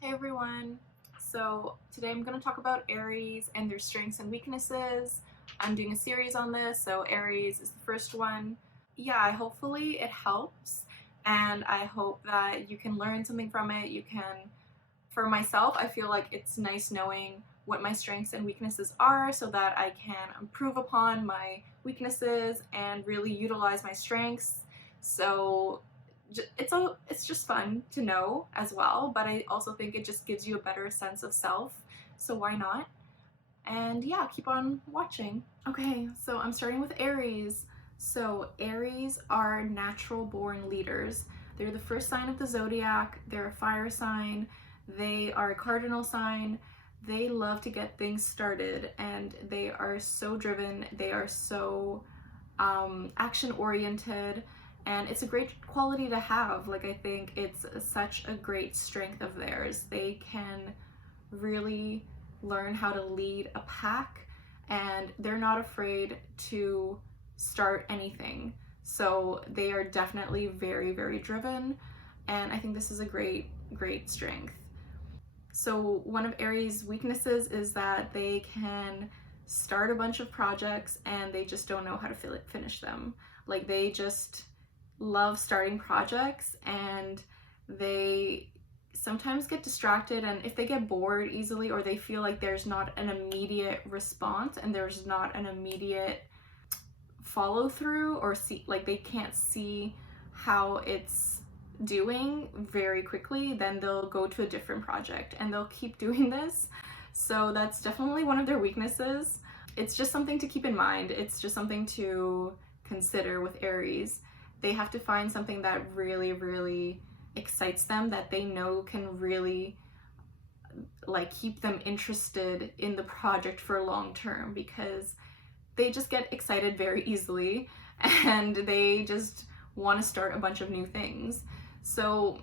Hey everyone! So today I'm going to talk about Aries and their strengths and weaknesses. I'm doing a series on this, so Aries is the first one. Yeah, hopefully it helps, and I hope that you can learn something from it. For myself, I feel like it's nice knowing what my strengths and weaknesses are so that I can improve upon my weaknesses and really utilize my strengths. So it's just fun to know as well, but I also think it just gives you a better sense of self. So why not? And yeah, keep on watching. Okay, so I'm starting with Aries. So Aries are natural born leaders. They're the first sign of the zodiac. They're a fire sign. They are a cardinal sign. They love to get things started and they are so driven. They are so action oriented, and it's a great quality to have. Like, I think it's such a great strength of theirs. They can really learn how to lead a pack, and they're not afraid to start anything. So they are definitely very, very driven, and I think this is a great strength. So one of Aries' weaknesses is that they can start a bunch of projects and they just don't know how to finish them. Like, they just love starting projects, and they sometimes get distracted, and if they get bored easily or they feel like there's not an immediate response and there's not an immediate follow through, or see, like, they can't see how it's doing very quickly, then they'll go to a different project and they'll keep doing this. So that's definitely one of their weaknesses. It's just something to keep in mind. It's just something to consider with Aries. They have to find something that really excites them, that they know can really like keep them interested in the project for long term, because they just get excited very easily and they just want to start a bunch of new things. So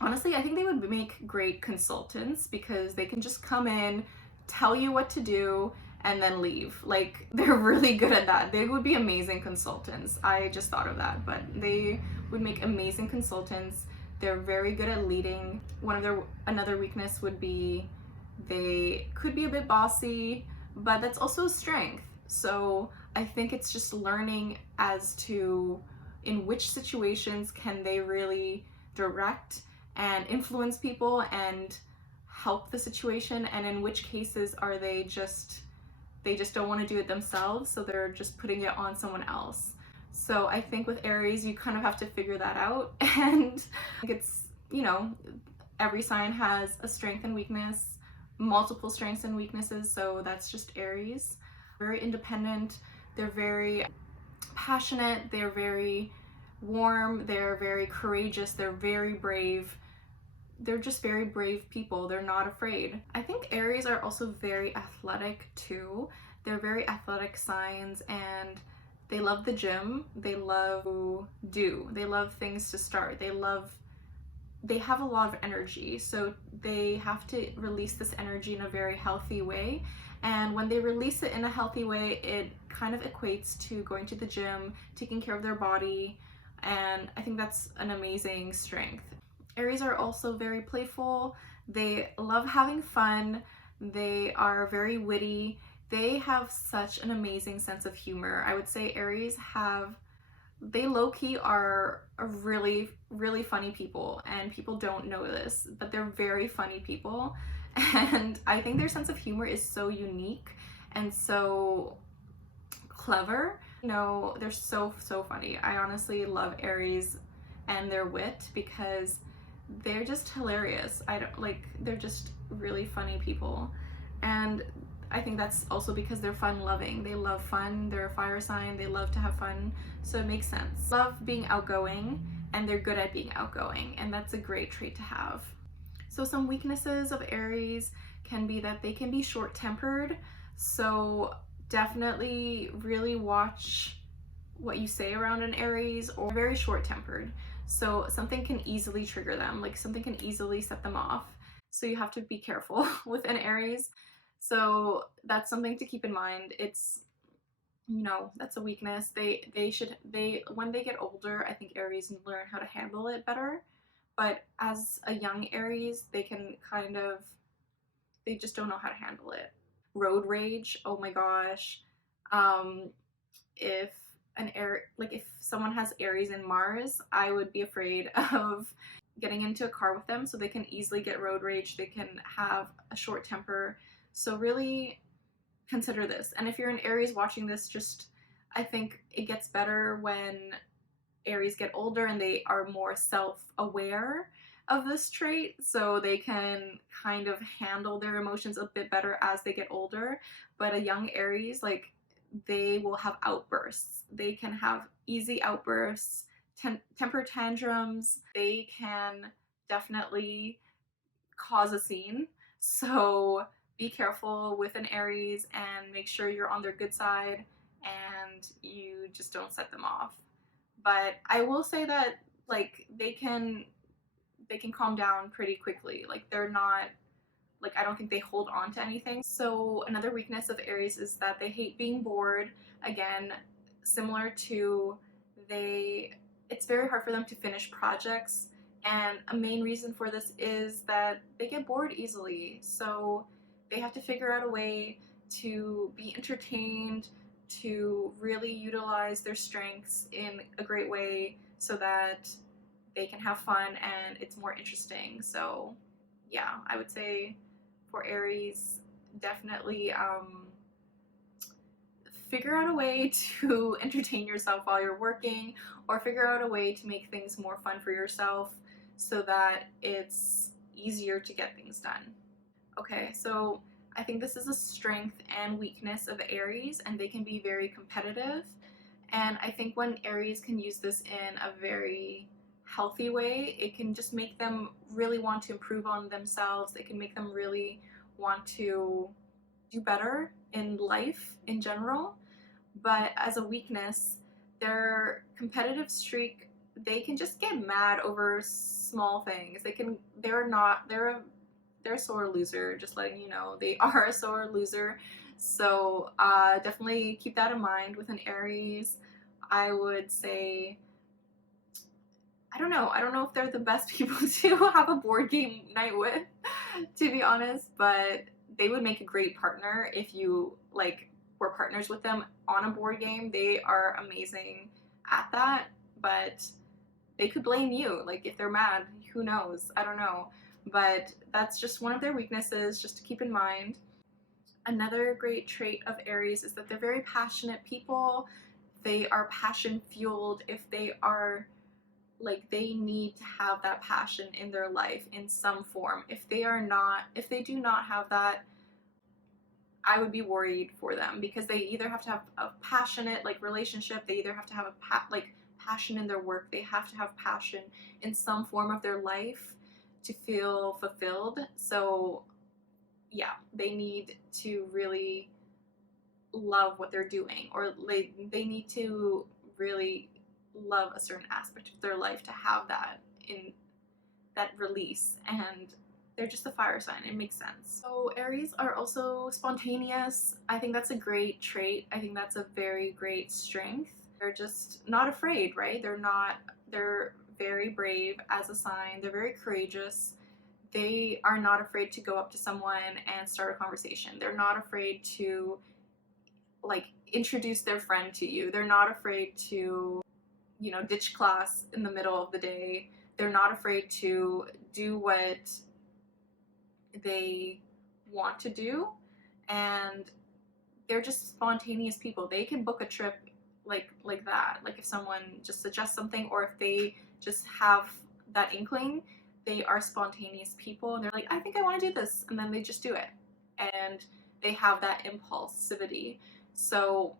honestly, I think they would make great consultants because they can just come in, tell you what to do, and then leave. Like, they're really good at that. They would be amazing consultants. I just thought of that, but they would make amazing consultants. They're very good at leading. Another weakness would be they could be a bit bossy, but that's also a strength. So I think it's just learning as to in which situations can they really direct and influence people and help the situation, and in which cases are they just don't want to do it themselves, so they're just putting it on someone else. So I think with Aries, you kind of have to figure that out. And it's, every sign has a strength and weakness, multiple strengths and weaknesses, so that's just Aries. Very independent, they're very passionate, they're very warm, they're very courageous, they're very brave. They're just very brave people. They're not afraid. I think Aries are also very athletic too. They're very athletic signs, and they love the gym. They love to do. They love things to start. They have a lot of energy, so they have to release this energy in a very healthy way. And when they release it in a healthy way, it kind of equates to going to the gym, taking care of their body, and I think that's an amazing strength. Aries are also very playful. They love having fun. They are very witty. They have such an amazing sense of humor. I would say they low-key are a really funny people, and people don't know this, but they're very funny people. And I think their sense of humor is so unique and so clever. They're so funny. I honestly love Aries and their wit because they're just hilarious. They're just really funny people. And I think that's also because they're fun loving. They love fun. They're a fire sign. They love to have fun. So it makes sense. Love being outgoing, and they're good at being outgoing. And that's a great trait to have. So some weaknesses of Aries can be that they can be short-tempered. So definitely really watch what you say around an Aries, or very short-tempered. So something can easily trigger them, like something can easily set them off. So you have to be careful with an Aries. So that's something to keep in mind. It's, that's a weakness. They when they get older, I think Aries learn how to handle it better. But as a young Aries, they can kind of, they just don't know how to handle it. Road rage, oh my gosh. Um, if if someone has Aries in Mars, I would be afraid of getting into a car with them, so they can easily get road rage. They can have a short temper. So really consider this. And if you're an Aries watching this, just, I think it gets better when Aries get older and they are more self-aware of this trait, so they can kind of handle their emotions a bit better as they get older. But a young Aries, like, they will have outbursts. They can have easy outbursts, temper tantrums. They can definitely cause a scene. So be careful with an Aries and make sure you're on their good side and you just don't set them off. But I will say that, like, they can calm down pretty quickly. Like, they're not, like, I don't think they hold on to anything. So another weakness of Aries is that they hate being bored. Again, similar to, they it's very hard for them to finish projects, and a main reason for this is that they get bored easily. So they have to figure out a way to be entertained, to really utilize their strengths in a great way so that they can have fun and it's more interesting. So yeah, I would say for Aries, definitely figure out a way to entertain yourself while you're working, or figure out a way to make things more fun for yourself so that it's easier to get things done. Okay, so I think this is a strength and weakness of Aries, and they can be very competitive. And I think when Aries can use this in a very healthy way, it can just make them really want to improve on themselves. It can make them really want to do better in life in general. But as a weakness, their competitive streak, they can just get mad over small things. They're a sore loser, just letting you know. They are a sore loser. So definitely keep that in mind with an Aries. I would say, I don't know if they're the best people to have a board game night with, to be honest, but they would make a great partner if you, like, were partners with them on a board game. They are amazing at that, but they could blame you. Like, if they're mad, who knows? I don't know. But that's just one of their weaknesses, just to keep in mind. Another great trait of Aries is that they're very passionate people. They are passion fueled. If they are, like, they need to have that passion in their life in some form. If they do not have that, I would be worried for them, because they either have to have a passionate, like, relationship, they either have to have passion in their work, they have to have passion in some form of their life to feel fulfilled. So yeah, they need to really love what they're doing, or they need to really love a certain aspect of their life to have that in that release. And they're just a fire sign. It makes sense. So Aries are also spontaneous. I think that's a great trait. I think that's a very great strength. They're just not afraid, right? They're very brave as a sign. They're very courageous. They are not afraid to go up to someone and start a conversation. They're not afraid to, like, introduce their friend to you. They're not afraid to, ditch class in the middle of the day. They're not afraid to do what they want to do, and they're just spontaneous people. They can book a trip like that. Like, if someone just suggests something, or if they just have that inkling, they are spontaneous people, and they're like, I think I want to do this, and then they just do it, and they have that impulsivity. So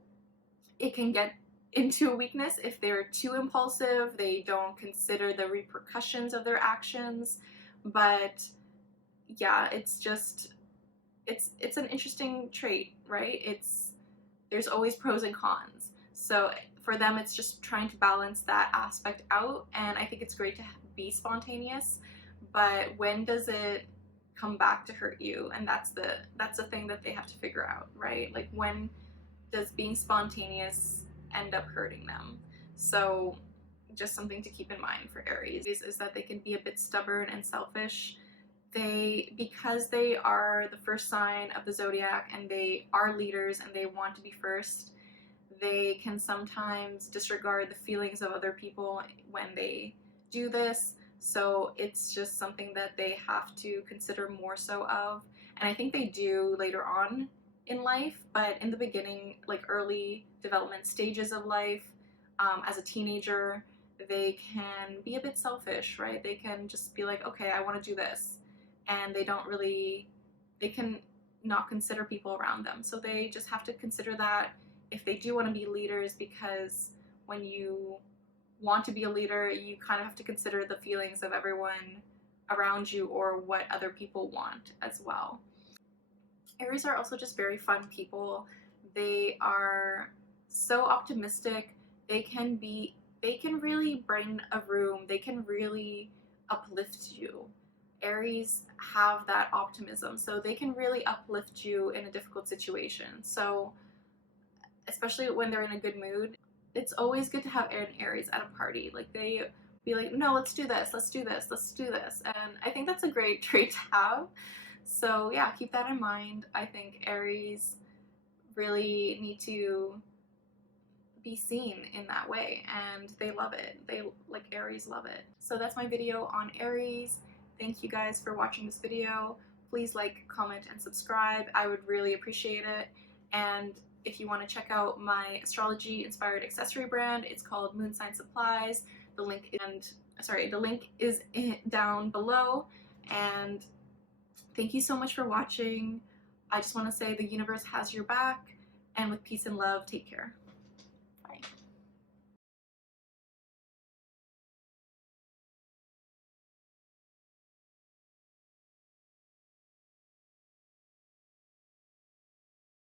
it can get into a weakness if they're too impulsive. They don't consider the repercussions of their actions. But yeah, it's an interesting trait, right? There's always pros and cons. So for them, it's just trying to balance that aspect out, and I think it's great to be spontaneous, but when does it come back to hurt you? And that's the thing that they have to figure out, right? Like, when does being spontaneous end up hurting them? So just something to keep in mind for Aries is that they can be a bit stubborn and selfish. Because they are the first sign of the zodiac and they are leaders and they want to be first, they can sometimes disregard the feelings of other people when they do this. So it's just something that they have to consider more so of. And I think they do later on in life, but in the beginning, like early development stages of life, as a teenager, they can be a bit selfish, right? They can just be like, okay, I want to do this. And they can not consider people around them. So they just have to consider that if they do want to be leaders, because when you want to be a leader, you kind of have to consider the feelings of everyone around you or what other people want as well. Aries are also just very fun people. They are so optimistic. They can really brighten a room. They can really uplift you. Aries have that optimism, so they can really uplift you in a difficult situation. So especially when they're in a good mood, it's always good to have an Aries at a party. Like they be like, no, let's do this, let's do this, let's do this. And I think that's a great trait to have. So yeah, keep that in mind. I think Aries really need to be seen in that way, and they love it. Aries love it. So that's my video on Aries. Thank you guys for watching this video. Please like, comment, and subscribe. I would really appreciate it. And if you want to check out my astrology inspired accessory brand, it's called Moon Sign Supplies. The link is down below. And thank you so much for watching. I just want to say the universe has your back, and with peace and love, take care.